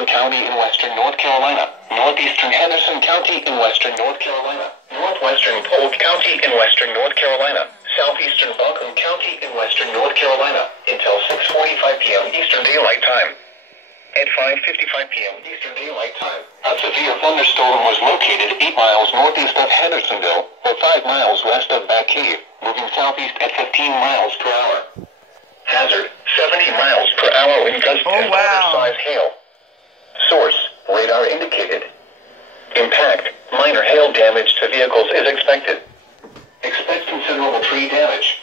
Buncombe County in western North Carolina, northeastern Henderson County in western North Carolina, northwestern Polk County in western North Carolina, southeastern Buncombe County in western North Carolina, until 6:45 p.m. Eastern Daylight Time. At 5:55 p.m. Eastern Daylight Time, a severe thunderstorm was located 8 miles northeast of Hendersonville, or 5 miles west of Back Cave, moving southeast at 15 miles per hour. Hazard, 70 miles per hour wind gusts and size hail. Source, radar indicated. Impact, minor hail damage to vehicles is expected. Expect considerable tree damage.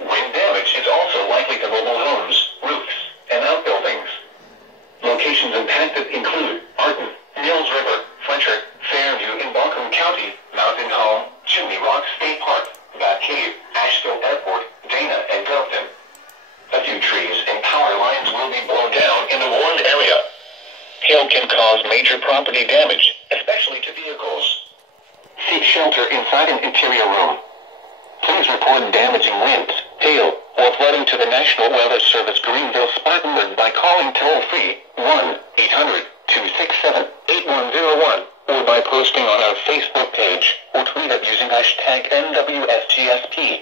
Wind damage is also likely to mobile homes, roofs, and outbuildings. Locations impacted include Arden, Mills River, Fletcher, Fairview in Buncombe County, Mountain Home, Chimney Rock State Park, Bat Cave, Asheville Airport, Dana, and Gulfton. A few trees and power lines will be blown down in the warned area. Hail can cause major property damage, especially to vehicles. Seek shelter inside an interior room. Please report damaging winds, hail, or flooding to the National Weather Service Greenville Spartanburg by calling toll-free 1-800-267-8101 or by posting on our Facebook page or tweet it using hashtag NWSGSP.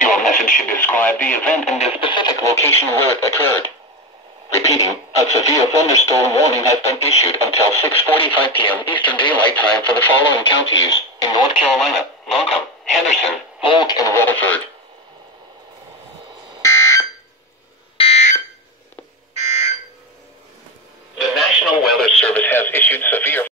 Your message should describe the event and the specific location where it occurred. Repeating, a severe thunderstorm warning has been issued until 6:45 p.m. Eastern Daylight Time for the following counties in North Carolina: Buncombe, Henderson, Polk, and Rutherford. The National Weather Service has issued severe